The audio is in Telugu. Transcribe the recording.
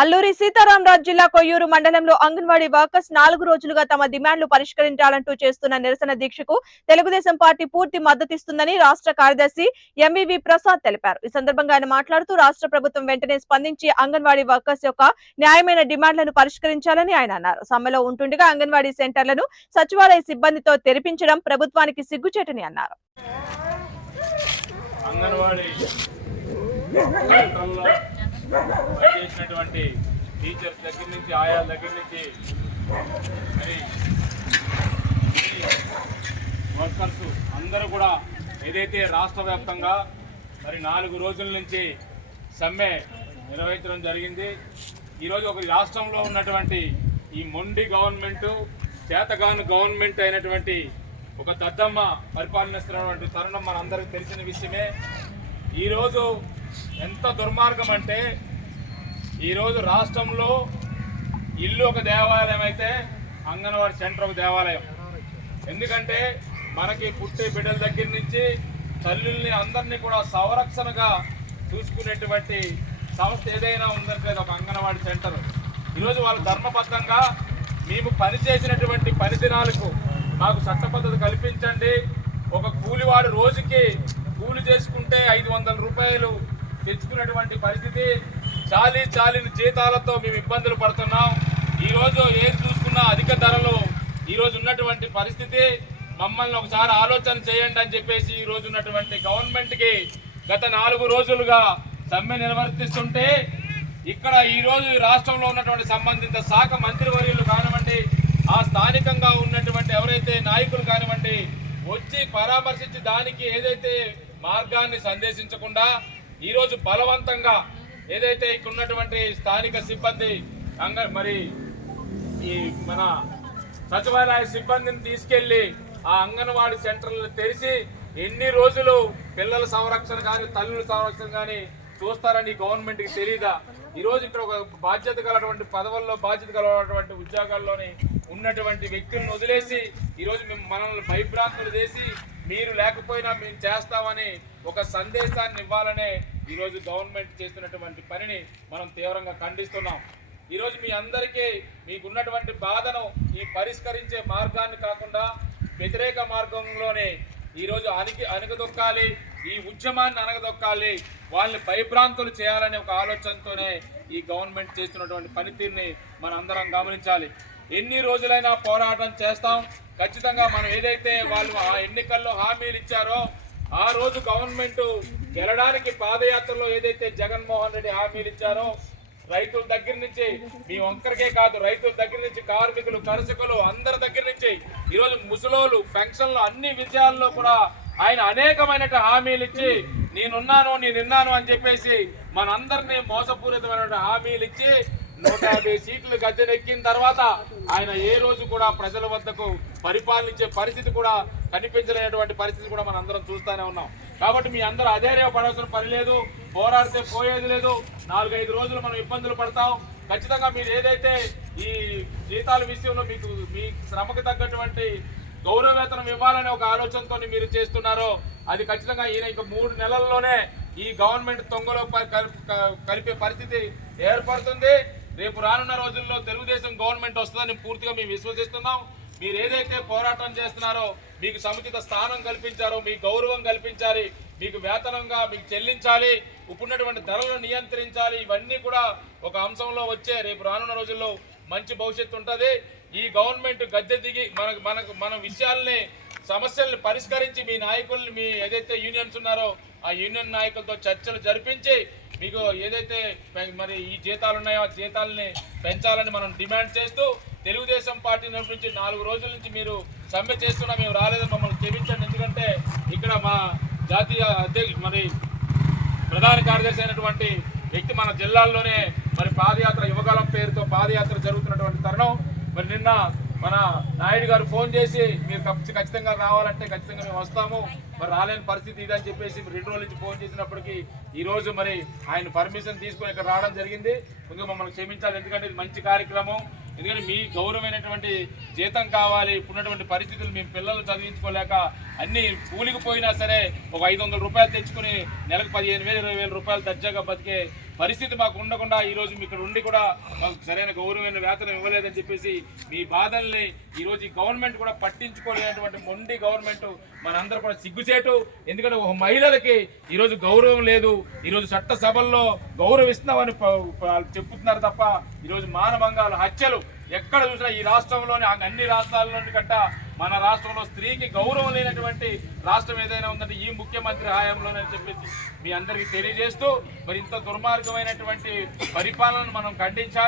అల్లూరి సీతారామరాజు జిల్లా కొయ్యూరు మండలంలో అంగన్వాడీ వర్కర్స్ నాలుగు రోజులుగా తమ డిమాండ్లు పరిష్కరించాలంటూ చేస్తున్న నిరసన దీక్షకు తెలుగుదేశం పార్టీ పూర్తి మద్దతిస్తుందని రాష్ట్ర కార్యదర్శి ఎంవివి ప్రసాద్ తెలిపారు. ఈ సందర్భంగా ఆయన మాట్లాడుతూ రాష్ట్ర ప్రభుత్వం వెంటనే స్పందించి అంగన్వాడీ వర్కర్స్ యొక్క న్యాయమైన డిమాండ్లను పరిష్కరించాలని ఆయన అన్నారు. సమ్మెలో ఉంటుండగా అంగన్వాడీ సెంటర్లను సచివాలయ సిబ్బందితో తెరిపించడం ప్రభుత్వానికి సిగ్గుచేటని అన్నారు. అంగన్వాడీ పనిచేసినటువంటి టీచర్స్ దగ్గర నుంచి ఆయా దగ్గర నుంచి మరి వర్కర్స్ అందరూ కూడా ఏదైతే రాష్ట్ర వ్యాప్తంగా మరి నాలుగు రోజుల నుంచి సమ్మె నిర్వహించడం జరిగింది. ఈరోజు ఒక రాష్ట్రంలో ఉన్నటువంటి ఈ మొండి గవర్నమెంటు చేతగాను గవర్నమెంట్ అయినటువంటి ఒక దద్దమ్మ పరిపాలనిస్తున్నటువంటి తరుణం మనందరికీ తెలిసిన విషయమే. ఈరోజు ఎంత దుర్మార్గం అంటే ఈరోజు రాష్ట్రంలో ఇల్లు ఒక దేవాలయం అయితే అంగన్వాడీ సెంటర్ ఒక దేవాలయం. ఎందుకంటే మనకి పుట్టే బిడ్డల దగ్గర నుంచి తల్లుల్ని అందరినీ కూడా సంరక్షణగా చూసుకునేటువంటి సంస్థ ఏదైనా ఉందంటే ఒక అంగన్వాడీ సెంటర్. ఈరోజు వాళ్ళు ధర్మబద్ధంగా మేము పనిచేసినటువంటి పనిదినాలకు మాకు చట్టబద్ధత కల్పించండి. ఒక కూలివాడు రోజుకి కూలి చేసుకుంటే ఐదు వందల రూపాయలు తెచ్చుకున్నటువంటి పరిస్థితి. చాలీ చాలిని జీతాలతో మేము ఇబ్బందులు పడుతున్నాం. ఈరోజు ఏది చూసుకున్నా అధిక ధరలు ఈరోజు ఉన్నటువంటి పరిస్థితి. మమ్మల్ని ఒకసారి ఆలోచన చేయండి అని చెప్పేసి ఈ రోజు ఉన్నటువంటి గవర్నమెంట్కి గత నాలుగు రోజులుగా సమ్మె నిర్వర్తిస్తుంటే ఇక్కడ ఈరోజు ఈ రాష్ట్రంలో ఉన్నటువంటి సంబంధిత శాఖ మంత్రివర్యులు కానివ్వండి ఆ స్థానికంగా ఉన్నటువంటి ఎవరైతే నాయకులు కానివ్వండి వచ్చి పరామర్శించి దానికి ఏదైతే మార్గాన్ని సందేశించకుండా ఈరోజు బలవంతంగా ఏదైతే ఇక్కడ ఉన్నటువంటి స్థానిక సిబ్బంది అంగ మరి ఈ మన సచివాలయ సిబ్బందిని తీసుకెళ్ళి ఆ అంగన్వాడీ సెంటర్లు తెరిచి ఎన్ని రోజులు పిల్లల సంరక్షణ కానీ తల్లుల సంరక్షణ కానీ చూస్తారని గవర్నమెంట్కి తెలియదా ఈరోజు ఇక్కడ ఒక బాధ్యత గలటువంటి పదవుల్లో బాధ్యత కలటువంటి ఉద్యోగాల్లోని ఉన్నటువంటి వ్యక్తులను వదిలేసి ఈరోజు మేము మనల్ని భయభ్రాంతులు చేసి మీరు లేకపోయినా మేము చేస్తామని ఒక సందేశాన్ని ఇవ్వాలనే ఈరోజు గవర్నమెంట్ చేస్తున్నటువంటి పనిని మనం తీవ్రంగా ఖండిస్తున్నాం. ఈరోజు మీ అందరికీ మీకున్నటువంటి బాధను ఈ పరిష్కరించే మార్గాన్ని కాకుండా వ్యతిరేక మార్గంలోనే ఈరోజు అణికి అణగదొక్కాలి ఈ ఉద్యమాన్ని అనగదొక్కాలి వాళ్ళని భయభ్రాంతులు చేయాలనే ఒక ఆలోచనతోనే ఈ గవర్నమెంట్ చేస్తున్నటువంటి పనితీరుని మనం అందరం గమనించాలి. ఎన్ని రోజులైనా పోరాటం చేస్తాం. ఖచ్చితంగా మనం ఏదైతే వాళ్ళు ఆ ఎన్నికల్లో హామీలు ఇచ్చారో ఆ రోజు గవర్నమెంట్ గెలడానికి పాదయాత్రలో ఏదైతే జగన్మోహన్ రెడ్డి హామీలు ఇచ్చారో రైతుల దగ్గర నుంచి మీ ఒక్కరికే కాదు రైతుల దగ్గర నుంచి కార్మికులు కరచకులు అందరి దగ్గర నుంచి ఈరోజు ముసలోళ్ళు పెన్షన్లు అన్ని విషయాల్లో కూడా ఆయన అనేకమైన హామీలు ఇచ్చి నేనున్నాను నేనున్నాను అని చెప్పేసి మనందరినీ మోసపూరితమైన హామీలు ఇచ్చి నూట యాభై సీట్లు గద్దెనెక్కిన తర్వాత ఆయన ఏ రోజు కూడా ప్రజల వద్దకు పరిపాలించే పరిస్థితి కూడా కనిపించలేనటువంటి పరిస్థితి కూడా మనం అందరం చూస్తూనే ఉన్నాం. కాబట్టి మీ అందరూ అధైర్య పడాల్సిన పని లేదు పోరాడితే పోయేది లేదు. నాలుగైదు రోజులు మనం ఇబ్బందులు పడతాం. ఖచ్చితంగా మీరు ఏదైతే ఈ జీతాల విషయంలో మీకు మీ శ్రమకు తగ్గటువంటి గౌరవ వేతనం ఇవ్వాలనే ఒక ఆలోచనతో మీరు చేస్తున్నారో అది ఖచ్చితంగా ఈయన ఇంకా మూడు నెలల్లోనే ఈ గవర్నమెంట్ తొంగలో ప- కలిపే పరిస్థితి ఏర్పడుతుంది. రేపు రానున్న రోజుల్లో తెలుగుదేశం గవర్నమెంట్ వస్తుందని పూర్తిగా మేము విశ్వసిస్తున్నాం. మీరు ఏదైతే పోరాటం చేస్తున్నారో మీకు సముచిత స్థానం కల్పించారో మీ గౌరవం కల్పించాలి మీకు వేతనంగా మీకు చెల్లించాలి ఇప్పుడున్నటువంటి ధరలను నియంత్రించాలి ఇవన్నీ కూడా ఒక అంశంలో వచ్చే రేపు రానున్న రోజుల్లో మంచి భవిష్యత్తు ఉంటుంది. ఈ గవర్నమెంట్ గద్దె దిగి మనకు మనకు మన విషయాల్ని సమస్యల్ని పరిష్కరించి మీ నాయకుల్ని మీ ఏదైతే యూనియన్స్ ఉన్నారో ఆ యూనియన్ నాయకులతో చర్చలు జరిపించి మీకు ఏదైతే మరి ఈ జీతాలు ఉన్నాయో ఆ జీతాలని పెంచాలని మనం డిమాండ్ చేస్తూ తెలుగుదేశం పార్టీ నుంచి నాలుగు రోజుల నుంచి మీరు సమ్మె చేస్తున్నా మేము రాలేదు మమ్మల్ని క్షమించండి. ఎందుకంటే ఇక్కడ మా జాతీయ అధ్యక్ష మరి ప్రధాన కార్యదర్శి అయినటువంటి వ్యక్తి మన జిల్లాల్లోనే మరి పాదయాత్ర యువకాలం పేరుతో పాదయాత్ర జరుగుతున్నటువంటి తరుణం. మరి నిన్న మన నాయుడు గారు ఫోన్ చేసి మీరు ఖచ్చితంగా రావాలంటే ఖచ్చితంగా మేము వస్తాము. మరి రాలేని పరిస్థితి ఇదని చెప్పేసి రెండు రోజుల నుంచి ఫోన్ చేసినప్పటికీ ఈరోజు మరి ఆయన పర్మిషన్ తీసుకొని ఇక్కడ రావడం జరిగింది. ముందు మమ్మల్ని క్షమించాలి ఎందుకంటే ఇది మంచి కార్యక్రమం. ఎందుకంటే మీ గౌరవమైనటువంటి జీతం కావాలి ఇప్పుడున్నటువంటి పరిస్థితులు మేము పిల్లలు చదివించుకోలేక అన్ని కూలికి పోయినా సరే ఒక ఐదు వందల రూపాయలు తెచ్చుకుని నెలకు పదిహేను వేలు ఇరవై రూపాయలు దర్జాగా బతికే పరిస్థితి మాకు ఉండకుండా ఈ రోజు మీ ఇక్కడ ఉండి కూడా మాకు సరైన గౌరవమైన వేతనం ఇవ్వలేదని చెప్పేసి మీ బాధల్ని ఈరోజు ఈ గవర్నమెంట్ కూడా పట్టించుకోలేనటువంటి మొండి గవర్నమెంట్ మనందరూ కూడా సిగ్గుచేటు. ఎందుకంటే ఒక మహిళలకి ఈరోజు గౌరవం లేదు. ఈరోజు చట్టసభల్లో చట్ట సభల్లో గౌరవిస్తున్నామని ప- తప్ప ఈరోజు మానభంగాలు హత్యలు ఎక్కడ చూసినా ఈ రాష్ట్రంలోని అన్ని రాష్ట్రాల్లోని కంట మన రాష్ట్రంలో స్త్రీకి గౌరవం లేనటువంటి రాష్ట్రం ఏదైనా ఉందంటే ఈ ముఖ్యమంత్రి హయాంలోనే చెప్పేసి మీ అందరికీ తెలియజేస్తూ మరి ఇంత దుర్మార్గమైనటువంటి పరిపాలనను మనం ఖండించాలి.